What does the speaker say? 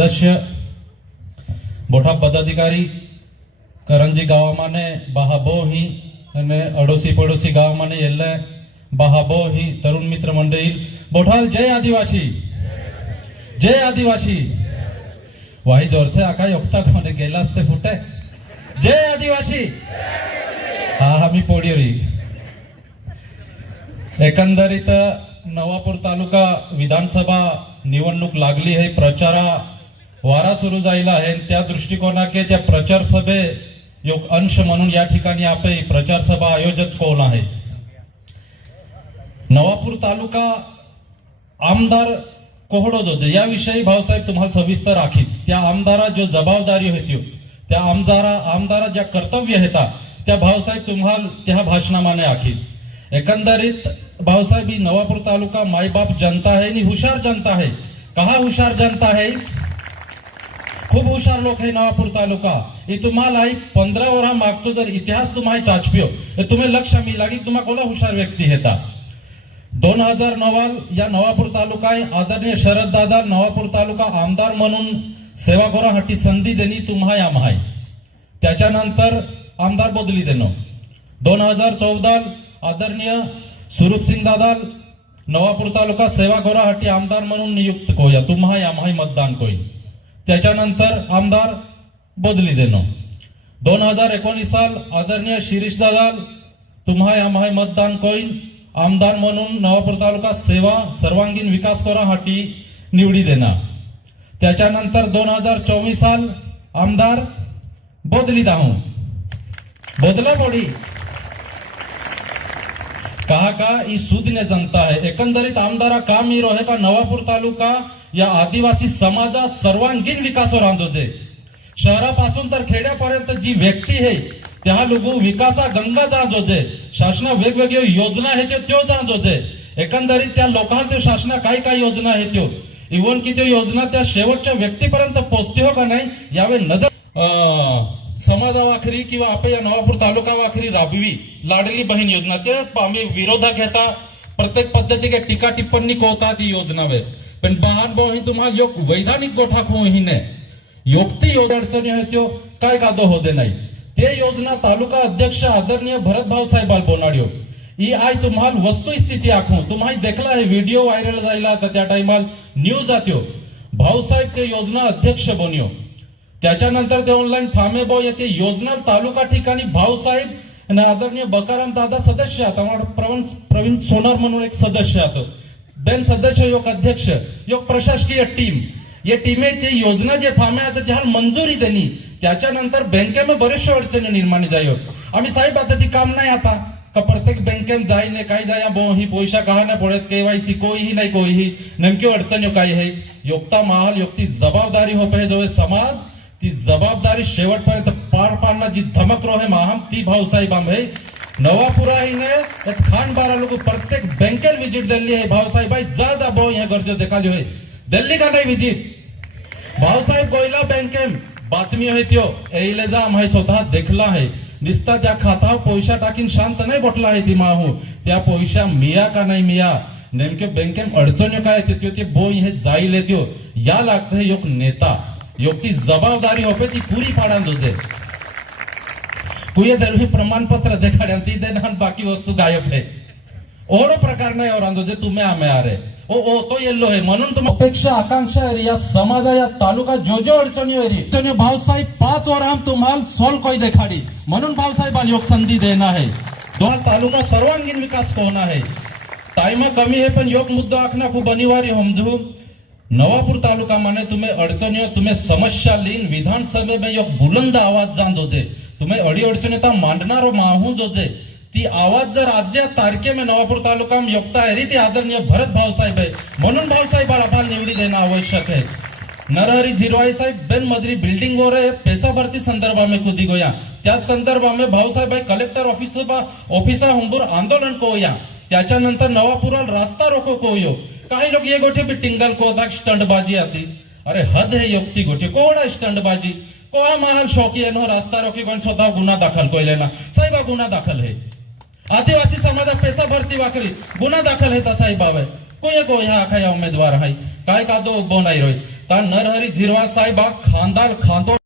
अध्यक्ष बोठा पदाधिकारी करंजी गावा माने बाहाबो ही अडोसी पडोसी गावा माने येले बाहाबो ही तरुण मित्र मंडळी. बोठाल जय आदिवासी. जय आदिवासी. व्हाई जोरसे आकाशोक्ता मध्ये गेलास ते फुटे? जय आदिवासी. हा हा मी पोडियरी. एकंदरीत नवापूर तालुका विधानसभा निवडणूक लागली हाय प्रचारा वारा सुरू जायला आहे. त्या दृष्टिकोनाके त्या प्रचार सभे योग अंश म्हणून या ठिकाणी आपली प्रचार सभा आयोजक कोण आहे? नवापूर तालुका आमदार कोहडो जो याविषयी भाऊसाहेब तुम्हाला सविस्तर राखीच त्या आमदारा जो जबाबदारी होती त्या आमदारा आमदारा ज्या कर्तव्य होता त्या भाऊसाहेब तुम्हाला त्या भाषणामाने आखील एकंदरीत भाऊसाहेब ही नवापूर तालुका मायबाप जनता आहे आणि हुशार जनता आहे. कहा हुशार जनता आहे? खूप हुशार लोक आहे नवापूर तालुका. हे तुम्हाला एक पंधरा वरा मागतो जर इतिहास तुम्हाला चाचपियो तुम्ही लक्ष मी लागी तुम्हा कोणा हुशार व्यक्ती येता दोन हजार नवाल या नवापूर तालुका आहे. आदरणीय शरद दादा नवापूर तालुका आमदार म्हणून सेवा करासाठी संधी देणी तुम्हा या महाय. त्याच्यानंतर आमदार बदली देणं. दोन हजार चौदा आदरणीय सुरूप सिंग दादा नवापूर तालुका सेवा करासाठी आमदार म्हणून नियुक्त कोया. तुम्हा या महाय मतदान कोई. त्याच्यानंतर आमदार बदली देणं. दोन हजार एकोणीस साल आदरणीय शिरीष दादा तुम्हा या मतदान कोईन आमदार म्हणून नवापूर तालुका सेवा सर्वांगीण विकास करासाठी निवडी देणार. त्याच्यानंतर दोन हजार चोवीस साल आमदार बदली दाहून. बदला पडी कहा का ही सुज्ञ जनता आहे. एकंदरीत आमदारा काम ही रोहे का नवापूर तालुका या आदिवासी समाजात सर्वांगीण विकासावर आंदोजे शहरापासून तर खेड्यापर्यंत जी व्यक्ती आहे त्या लोगो विकासा गंगा जाणजोजे शासना वेगवेगळ्या योजना आहे त्यो त्यो एकंदरीत त्या लोकांना त्यो शासना काय काय योजना आहे त्यो इव्हन की त्यो योजना त्या शेवटच्या व्यक्तीपर्यंत पोहोचते हो का नाही यावे नजर अं, समाजा वाखरी किंवा आप या नवापूर तालुका वाखरी राबवी. लाडली बहीण योजना ते आम्ही विरोधक घेता. प्रत्येक पद्धतीके टीका टिप्पणी कोता ती योजना वे पण बहान भाऊ ही तुम्हाला योग वैधानिक गोठा हिने योगती योग अडचणी आहे त्यो काय कादो होते नाही. ते योजना तालुका अध्यक्ष आदरणीय भरत भाऊ साहेबाल बोनाड्यो. ही आय तुम्हाला वस्तुस्थिती आखू तुम्हाला देखला हे व्हिडिओ व्हायरल जायला तर त्या टायमाल न्यूज आत्यो भाऊसाहेब ते योजना अध्यक्ष बन्यो. त्याच्यानंतर ते ऑनलाईन फामे भाऊ येते योजना तालुका ठिकाणी भाऊसाहेब आणि आदरणीय बकाराम दादा सदस्य आता प्रवीण प्रवीण सोनार म्हणून एक सदस्य आता बेन सदस्य योग अध्यक्ष योग प्रशासकीय टीम. ये टीमे ते योजना जे फामे आता त्या मंजुरी देणी. त्याच्यानंतर बँकेमध्ये बरेचशा अडचणी निर्माण जायो आम्ही साहेब आता ती काम नाही आता. का प्रत्येक बँकेत जाईने काय जाया बो ही पैसा कहा नाही पडत केवायसी कोईही नाही कोईही नेमकी अडचणी काय आहे? योगता महाल योगती जबाबदारी हो पाहिजे जो समाज. ती जबाबदारी शेवटपर्यंत पार जी धमक रोहे माहम ती भाऊसाहेब आंबे. नवापुरा हिने त्यात खान बारा लोक प्रत्येक बँकेला विजिट दिली आहे भाऊसाहेब भाई जा जा यहाँ गर्जो देखा देखाली है दिल्ली का नाही विजिट भाऊसाहेब गोयला बँकेम बातमी है त्यो एले जा आम्ही स्वतः देखला है निस्ता त्या खाता पैसा टाकीन शांत नाही बटला आहे ती माहू त्या पैसा मिया का नाही मिया नेमके बँकेम अडचणी काय येते त्यो ते बोई हे जाईल येतो या लागतं हे योग नेता योग ती जबाबदारी होते ती पुरी पाडान दोजे दरवी प्रमाणपत्र देखाड्या ती देणार बाकी वस्तू गायब आहे ओढो प्रकार नाही और जे तुम्ही आम्ही आरे ओ ओ तो येल्लो आहे म्हणून तुम्ही अपेक्षा आकांक्षा आहे या समाजा या तालुका जो जो अडचणी आहे रे। अडचणी भाऊसाहेब पाच वर आम तुम्हाला सोल कोई देखाडी म्हणून भाऊसाहेब योग संधी देणं आहे दोन तालुका सर्वांगीण विकास कोण आहे टाइम कमी आहे पण योग मुद्दा आखना खूप अनिवार्य समजू नवापूर तालुका माने तुम्हें अडचणियों तुम्हें समस्या लीन विधानसभे में योग बुलंद आवाज जान जोजे तुम्हें अडी अडचणीता मांडणारो माहू जोजे. ती आवाज जर आजच्या तारखे मे नवापूर तालुका में योगता है ती आदरणीय भरत भाऊसाहेब आहे. म्हणून भाऊसाहेब आभार निवडी देणं आवश्यक आहे. नरहरी झिरवाई साहेब बेन मदरी बिल्डिंग वर पैसा भरती संदर्भ में खुदी गोया. त्या संदर्भ में भाऊसाहेब कलेक्टर ऑफिस ऑफिसा हुंबूर आंदोलन को होया त्याच्यानंतर नवापुराल रास्ता रोको को होयो काही लोक ये गोठे भी टिंगल को दाक स्टंटबाजी आती. अरे हद है योक्ती गोठे. कोड़ा स्टंटबाजी? कोहा महाल शौकी है नो रास्ता रोकी कोण स्वतः गुन्हा दाखल कोयले ना। साहेब हा गुन्हा दाखल है। आदिवासी समाजा पैसा भरती वाकरी गुन्हा दाखल है साहेब बाबा कोया कोया आखा या उमेदवार आहे काय का तो बोंडाई रोय ता नरहरी झिरवा साहेब हा खानदार खांदो